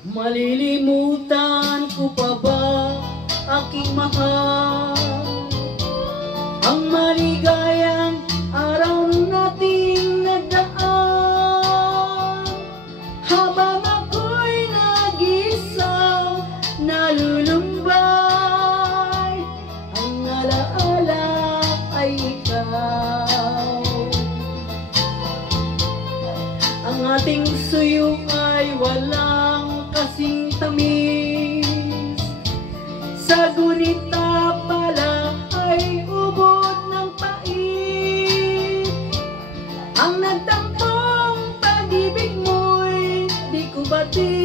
Malilimutan ko pa ba aking mahal ang maligayang araw nating nagdaan? Habang ako'y nag-isa nalulumbay, ang alaala ay ikaw. Ang ating suyong ay walang kasing tamis, sa gunita pala ay ubod ng pait. Ang nagtampong pag-ibig mo'y di ko batid.